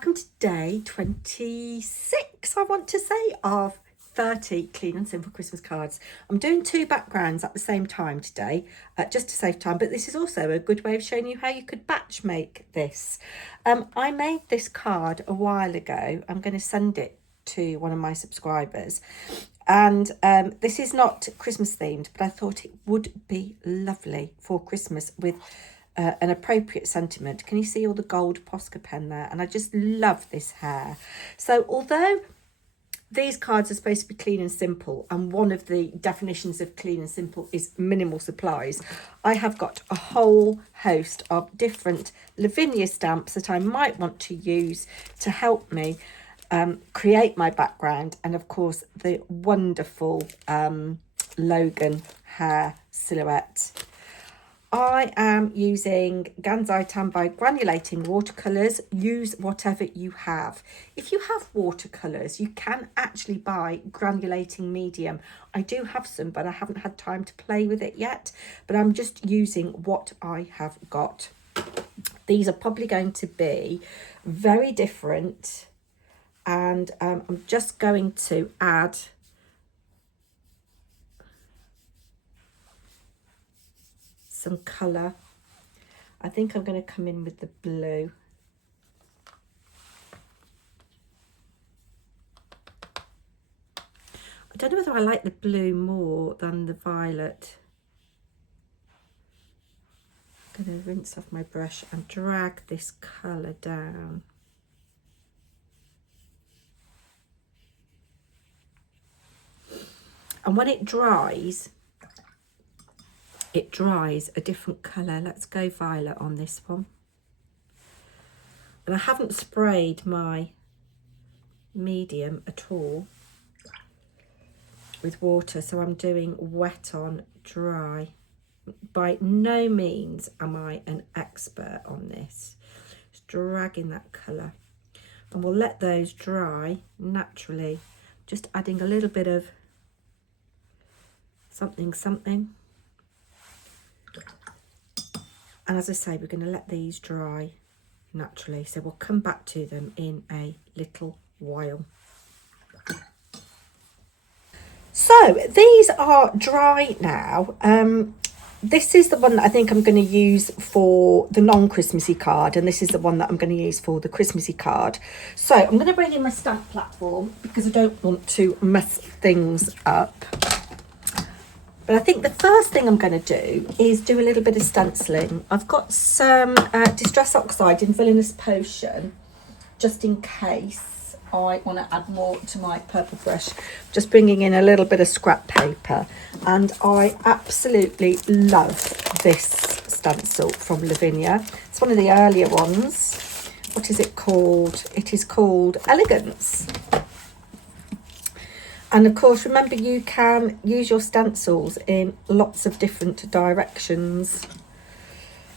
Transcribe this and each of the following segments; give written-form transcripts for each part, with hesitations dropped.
welcome to day 26, I want to say, of 30 clean and simple Christmas cards. I'm doing two backgrounds at the same time today, just to save time, but this is also a good way of showing you how you could batch make this. I made this card a while ago. I'm going to send it to one of my subscribers, and this is not Christmas themed, but I thought it would be lovely for Christmas with an appropriate sentiment. Can you see all the gold Posca pen there? And I just love this hare. So although these cards are supposed to be clean and simple, and one of the definitions of clean and simple is minimal supplies, I have got a whole host of different Lavinia stamps that I might want to use to help me create my background, and of course the wonderful Logan hare silhouette. I am using Gansai Tanbai granulating watercolours. Use whatever you have. If you have watercolours, you can actually buy granulating medium. I do have some, but I haven't had time to play with it yet. But I'm just using what I have got. These are probably going to be very different. And I'm just going to add some colour. I think I'm going to come in with the blue. I don't know whether I like the blue more than the violet. I'm going to rinse off my brush and drag this colour down. And when it dries a different colour. Let's go violet on this one. And I haven't sprayed my medium at all with water, so I'm doing wet on dry. By no means am I an expert on this. Just dragging that colour. And we'll let those dry naturally. Just adding a little bit of something. And as I say, we're going to let these dry naturally. So we'll come back to them in a little while. So these are dry now. This is the one that I think I'm going to use for the non-Christmassy card. And this is the one that I'm going to use for the Christmassy card. So I'm going to bring in my stamp platform because I don't want to mess things up. But I think the first thing I'm going to do is do a little bit of stenciling. I've got some Distress Oxide in Villainous Potion, just in case I want to add more to my purple brush. Just bringing in a little bit of scrap paper. And I absolutely love this stencil from Lavinia. It's one of the earlier ones. What is it called? It is called Elegance. And of course, remember, you can use your stencils in lots of different directions.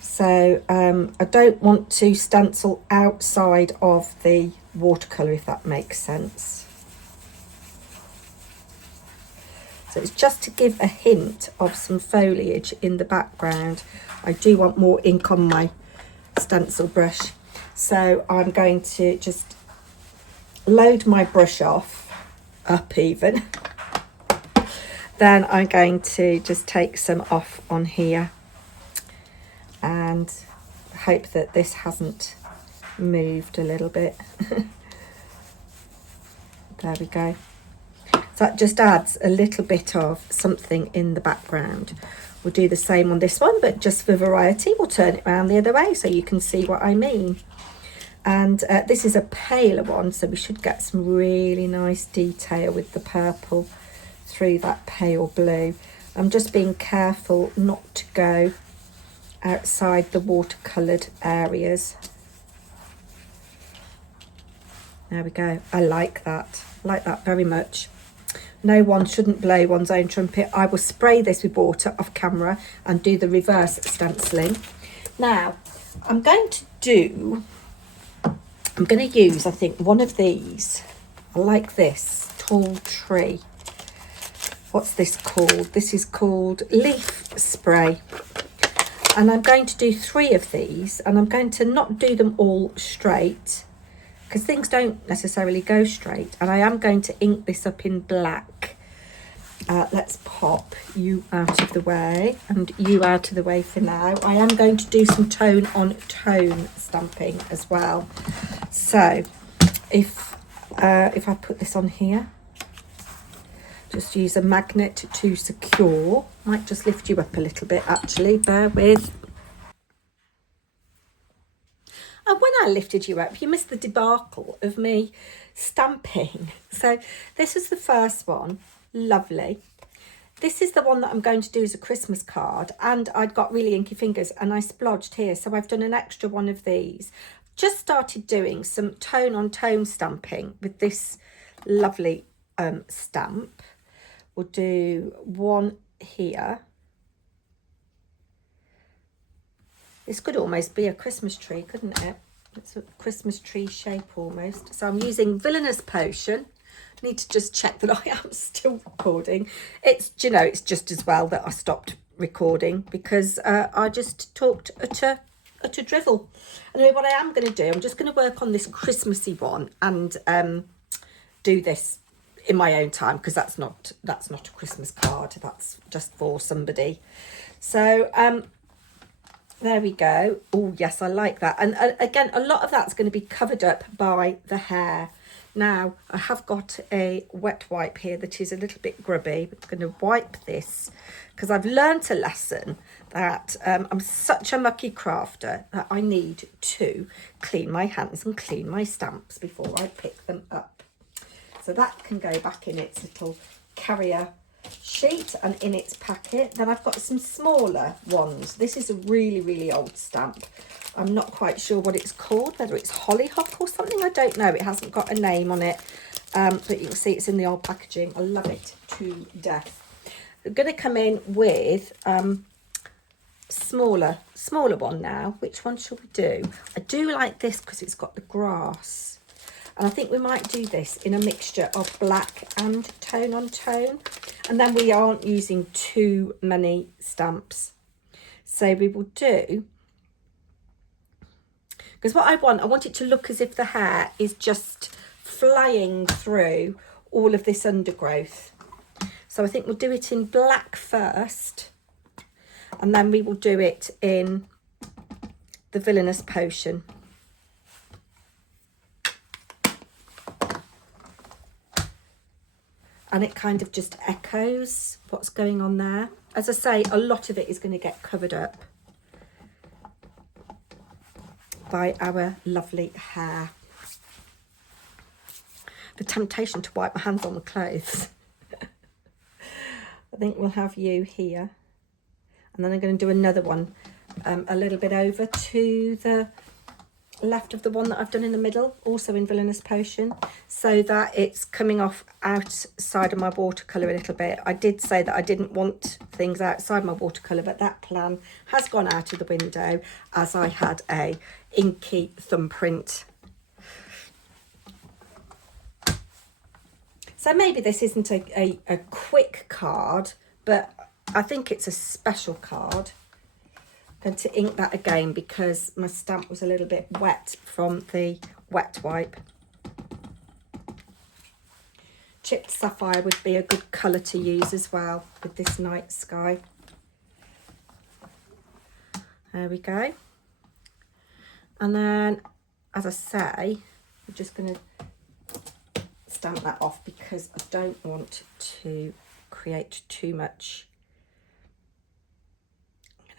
So I don't want to stencil outside of the watercolour, if that makes sense. So it's just to give a hint of some foliage in the background. I do want more ink on my stencil brush. So I'm going to just load my brush up even. Then I'm going to just take some off on here and hope that this hasn't moved a little bit. There we go. So that just adds a little bit of something in the background. We'll do the same on this one, but just for variety we'll turn it around the other way so you can see what I mean. And this is a paler one, so we should get some really nice detail with the purple through that pale blue. I'm just being careful not to go outside the watercoloured areas. There we go. I like that. I like that very much. No one shouldn't blow one's own trumpet. I will spray this with water off camera and do the reverse stenciling. Now, I'm going to use, I think, one of these. I like this tall tree. What's this called? This is called leaf spray. And I'm going to do 3 of these, and I'm going to not do them all straight. because things don't necessarily go straight. And I am going to ink this up in black. Let's pop you out of the way and you out of the way for now. I am going to do some tone on tone stamping as well. So if I put this on here, just use a magnet to secure. Might just lift you up a little bit actually, bear with. And when I lifted you up, you missed the debacle of me stamping. So this is the first one. Lovely. This is the one that I'm going to do as a Christmas card, and I'd got really inky fingers and I splodged here, so I've done an extra one of these. Just started doing some tone on tone stamping with this lovely stamp. We'll do one here. This could almost be a Christmas tree, couldn't it? It's a Christmas tree shape almost. So I'm using Villainous Potion. Need to just check that I am still recording. It's, you know, it's just as well that I stopped recording because I just talked utter drivel. Anyway, what I am going to do, I'm just going to work on this Christmassy one and do this in my own time, because that's not a Christmas card. That's just for somebody. So there we go. Oh yes, I like that. And again, a lot of that's going to be covered up by the hare. Now, I have got a wet wipe here that is a little bit grubby. I'm going to wipe this because I've learnt a lesson that I'm such a mucky crafter that I need to clean my hands and clean my stamps before I pick them up. So that can go back in its little carrier sheet and in its packet. Then I've got some smaller ones. This is a really, really old stamp. I'm not quite sure what it's called, whether it's hollyhock or something. I don't know. It hasn't got a name on it, but you can see it's in the old packaging. I love it to death. I'm going to come in with smaller one now. Which one shall we do? I do like this because it's got the grass. And I think we might do this in a mixture of black and tone on tone. And then we aren't using too many stamps. So we will do, because what I want it to look as if the hare is just flying through all of this undergrowth. So I think we'll do it in black first. And then we will do it in the Villainous Potion. And it kind of just echoes what's going on there. As I say, a lot of it is going to get covered up by our lovely hare. The temptation to wipe my hands on the clothes. I think we'll have you here. And then I'm going to do another one a little bit over to the left of the one that I've done in the middle, also in Villainous Potion, so that it's coming off outside of my watercolour a little bit. I did say that I didn't want things outside my watercolour, but that plan has gone out of the window as I had a inky thumbprint. So maybe this isn't a quick card, but I think it's a special card. I'm going to ink that again because my stamp was a little bit wet from the wet wipe. Chipped sapphire would be a good colour to use as well with this night sky. There we go. And then, as I say, I'm just going to stamp that off because I don't want to create too much.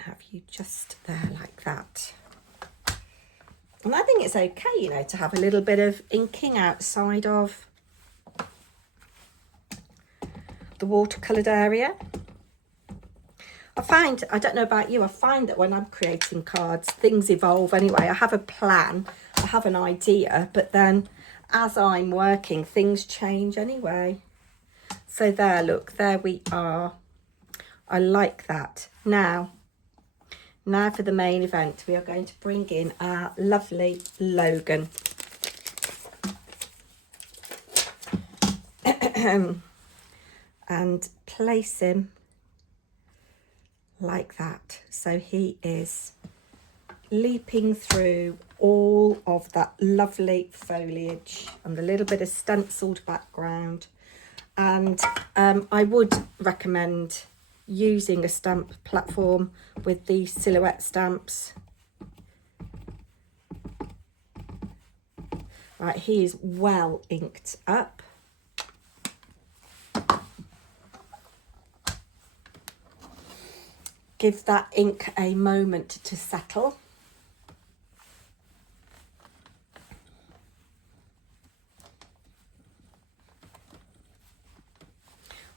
Have you just there like that. And I think it's okay, you know, to have a little bit of inking outside of the watercoloured area. I find, I don't know about you, I find that when I'm creating cards, things evolve anyway. I have a plan, I have an idea, but then as I'm working, things change anyway. So there, look, there we are. I like that. Now for the main event, we are going to bring in our lovely Logan. And place him like that. So he is leaping through all of that lovely foliage and a little bit of stenciled background. And I would recommend using a stamp platform with the silhouette stamps. Right, he is well inked up. Give that ink a moment to settle.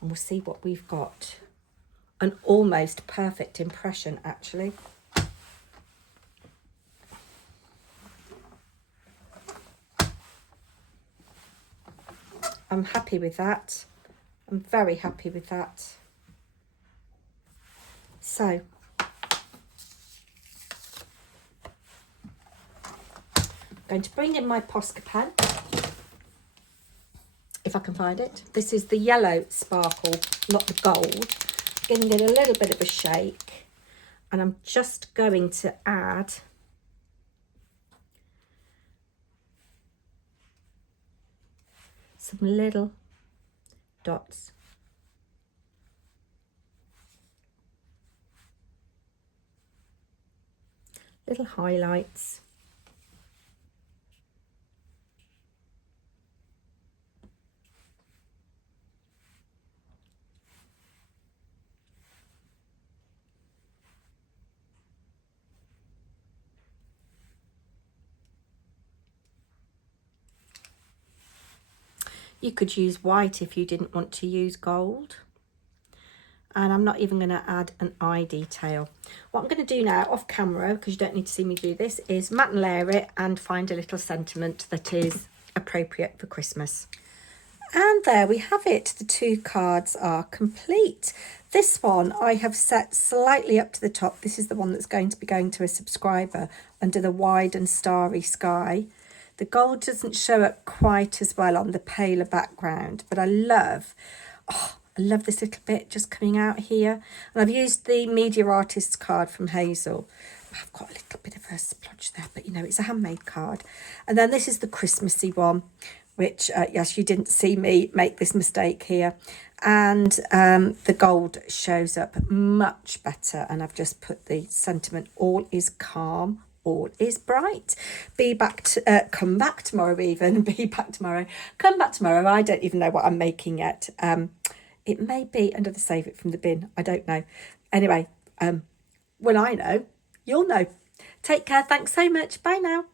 And we'll see what we've got. An almost perfect impression, actually. I'm happy with that. I'm very happy with that. So, I'm going to bring in my Posca pen, if I can find it. This is the yellow sparkle, not the gold. Giving it a little bit of a shake, and I'm just going to add some little dots. Little highlights. You could use white if you didn't want to use gold. And I'm not even going to add an eye detail. What I'm going to do now off camera, because you don't need to see me do this, is matte and layer it and find a little sentiment that is appropriate for Christmas. And there we have it. The 2 cards are complete. This one I have set slightly up to the top. This is the one that's going to be going to a subscriber under the wide and starry sky. The gold doesn't show up quite as well on the paler background, but I love this little bit just coming out here. And I've used the Media Artists card from Hazel. I've got a little bit of a splodge there, but you know, it's a handmade card. And then this is the Christmassy one, which, yes, you didn't see me make this mistake here. And the gold shows up much better. And I've just put the sentiment, all is calm, all is bright. Come back tomorrow even. Be back tomorrow. Come back tomorrow. I don't even know what I'm making yet. It may be under the save it from the bin. I don't know. Anyway, when I know, you'll know. Take care. Thanks so much. Bye now.